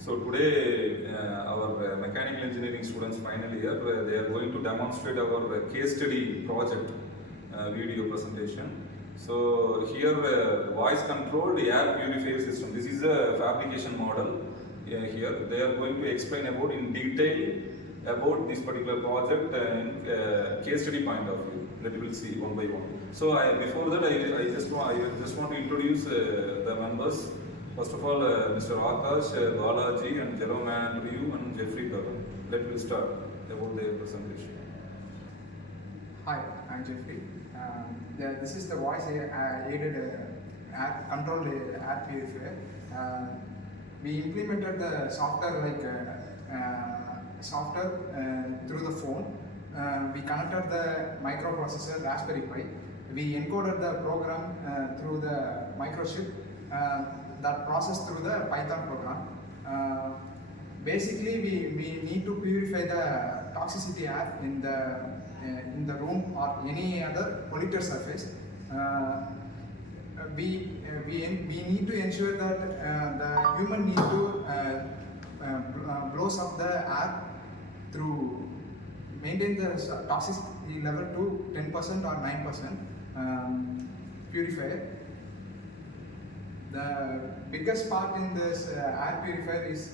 So today our mechanical engineering students final year, they are going to demonstrate our case study project video presentation. So here voice controlled air purifier system. This is a fabrication model. Here they are going to explain about in detail about this particular project and case study point of view that we will see one by one. So before that I just want to introduce the members. First of all, Mr. Akash, Balaji and Jerome Andrew and Jeffrey Karan. Let me start about their presentation. Hi, I'm Jeffrey. This is the voice aided controlled air purifier. We implemented the software through the phone. We connected the microprocessor Raspberry Pi. We encoded the program through the microchip that processed through the Python program. Basically, we need to purify the toxicity air in the room or any other polluted surface. We need to ensure that the human need to blows up the air through maintain the toxicity level to 10% or 9% purifier. The biggest part in this air purifier is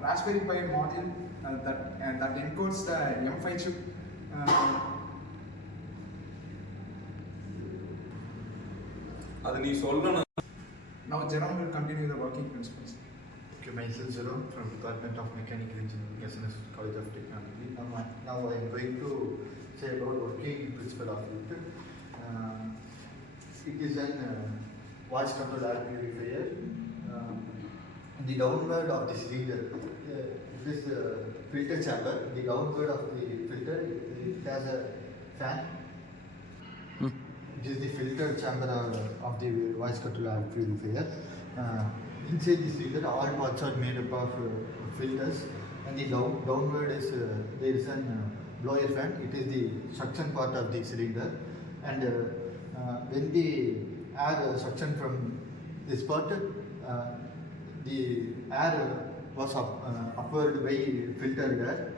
Raspberry Pi module that encodes the M5 chip. Now Jerome will continue the working principles. Okay, myself Jerome from Department of Mechanical Engineering, SNS College of Technology. Now I am going to say about working principle of it. It is an voice controlled air purifier. The downward of the cylinder, this filter chamber, the downward of the filter, it has a fan. This is the filter chamber of the voice controlled air purifier. Inside the cylinder, all parts are made up of filters, and the downward is there is a blower fan. It is the suction part of the cylinder, and when the air suction from this part, the air was upward by filtered air.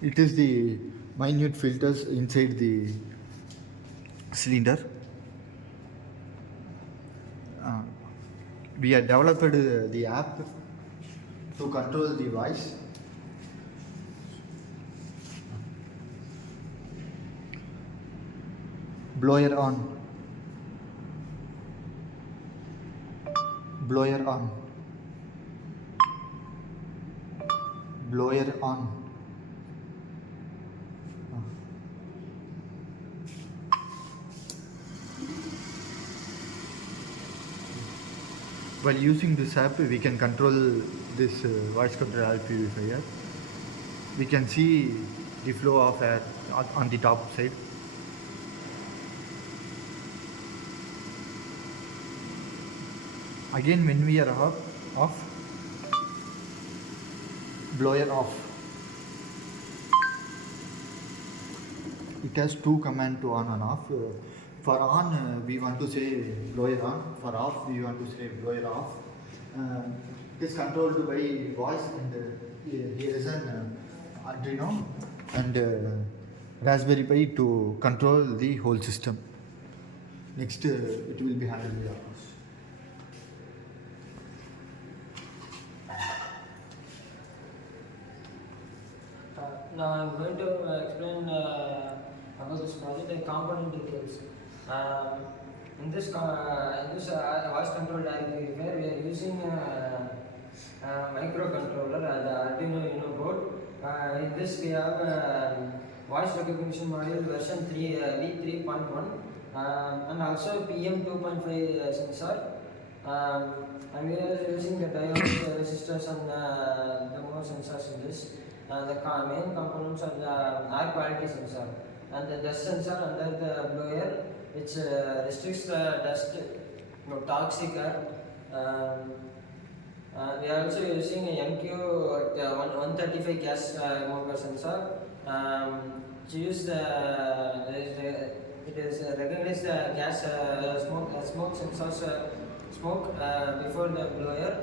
It is the minute filters inside the cylinder. We have developed the app to control the voice. Blower on. Blower on. Blower on. While using this app, we can control this voice control air purifier. We can see the flow of air on the top side. Again, when we are off, blower off. It has two commands to on and off. For on, we want to say blower on. For off, we want to say blower off. It is controlled by voice, and here is an Arduino and Raspberry Pi to control the whole system. Next, it will be handled by ours. Now I am going to explain about this project and component details. In this voice controlled air purifier, we are using a microcontroller, the Arduino Uno board. In this we have voice recognition module version V3.1 and also PM 2.5 sensor. And we are using the diodes, resistors and the more sensors in this. The main components are the air quality sensor and the dust sensor under the blower, which restricts the dust, toxic air. We are also using a MQ 135 gas motor sensor to use the it is recognize the gas smoke sensors smoke before the blower.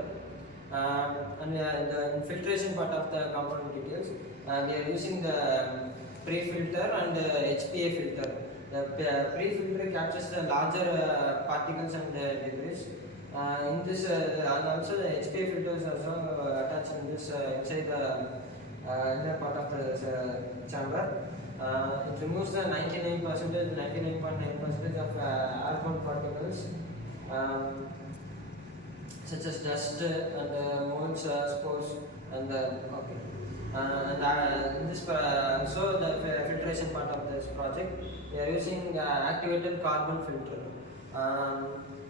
And the filtration part of the component details, we are using the pre-filter and HPA filter. The pre-filter captures the larger particles and debris. In this, and also the HPA filter is also attached in this inside the inner part of the chamber. It removes the 99%, 99.9% of airborne particles. Such as dust and molds, spores, and in this so the filtration part of this project, we are using activated carbon filter.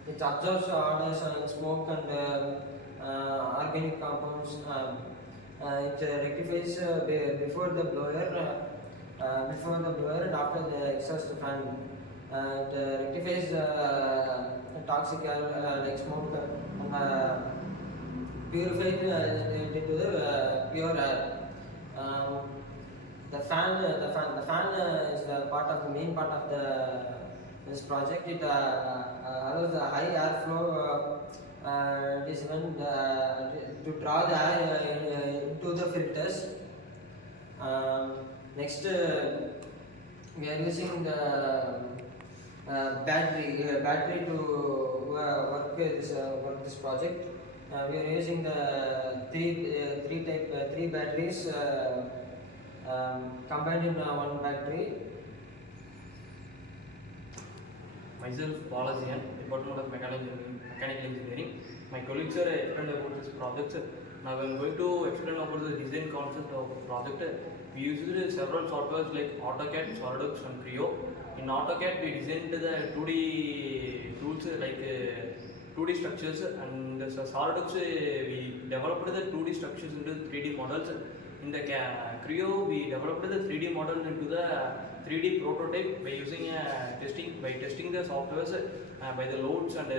It absorbs odors and smoke and organic compounds. It rectifies before the blower and after the exhaust fan. It rectifies toxic air like smoke and purified into the pure air. The fan is the main part of this project. It allows the high airflow. It is when to draw the air into the filters. Next, we are using the battery to work this project. We are using the three batteries combined in one battery. Myself, Balajian, Department of Mechanical Engineering. My colleagues are explained about this project. Now I am going to explain about the design concept of the project. We used several softwares like AutoCAD, SolidWorks and Creo. In AutoCAD, we designed the 2D tools like 2D structures, and SolidWorks we developed the 2D structures into 3D models. In the Creo, we developed the 3D model into the 3D prototype by using testing the softwares by the loads and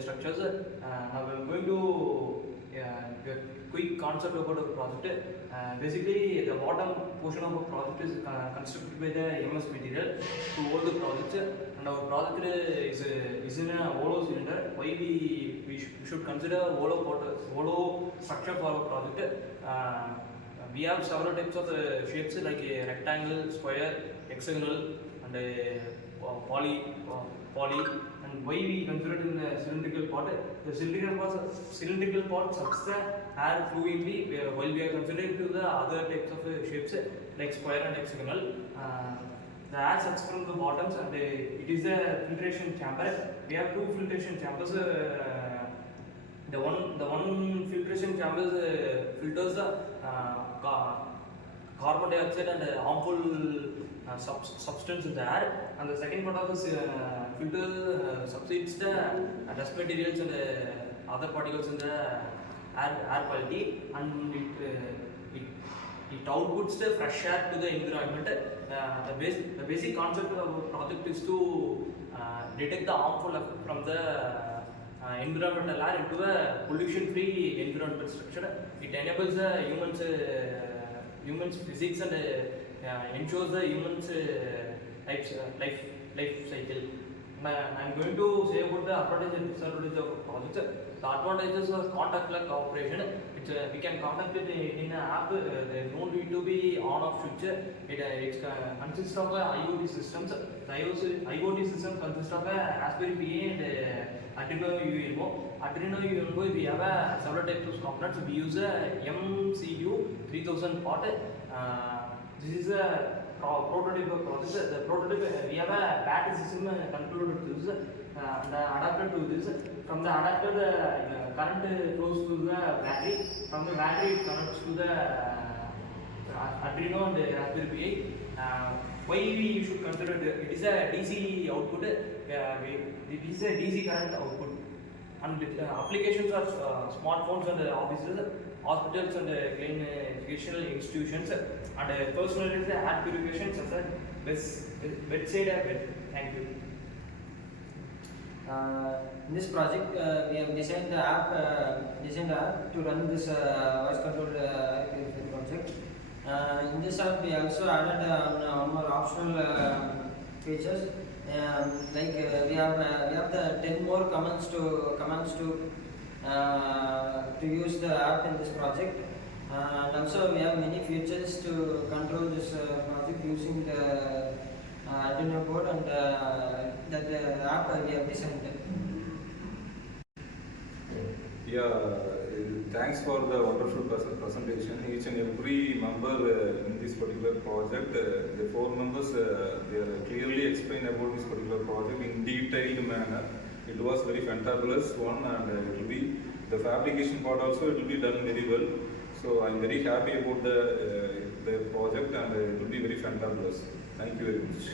structures. Now we are going to a quick concept about the project. Basically, the bottom portion of our project is constructed by the MS material to hold the project, and our project is in a hollow cylinder. Why we should consider hollow structure for our project? We have several types of shapes like a rectangle, square, hexagonal, and a poly. And why we consider it in the cylindrical part? The cylindrical part sucks the air fluidly, while we are considering to the other types of shapes like square and hexagonal. The air sucks from the bottoms, and it is a filtration chamber. We have two filtration chambers. The one filtration chamber filters the carbon dioxide and harmful substance in the air, and the second part of this filter substitutes the dust materials and other particles in the air quality, and it outputs the fresh air to the environment. The basic concept of our project is to detect the harmful effect from the environmental air into a pollution-free environmental structure. It enables the humans physics and ensures the humans life cycle. I am going to say about the advantages and disadvantages of project. The advantages are contactless operation. We can contact it in an app. There don't need to be on-off switch. It consists of IoT systems. The IoT system consists of Raspberry Pi and Arduino UNO. Arduino UNO, we have several types of components. We use a MCU 3000 port. This is a prototype of process. The prototype, we have a battery system controller to this, and adapter to this. From the adapter, the current flows to the battery. From the battery, it connects to the Arduino and the Raspberry Pi. Why we should consider it is a DC output. It is a DC current output. And applications are smartphones and offices, hospitals and educational institutions, and personal air purification such as bedside bed. Thank you. In this project, we have designed the app to run this voice controlled air purifier project. In this app, we also added one more optional features. We have the 10 more commands to use the app in this project, and also we have many features to control this project using the Arduino board and the app we have designed. Thanks for the wonderful presentation. Each and every member in this particular project, the 4 members, they are clearly explained about this particular project in detailed manner. It was very fantabulous one, and it will be the fabrication part also. It will be done very well. So I'm very happy about the project, and it will be very fantabulous. Thank you very much.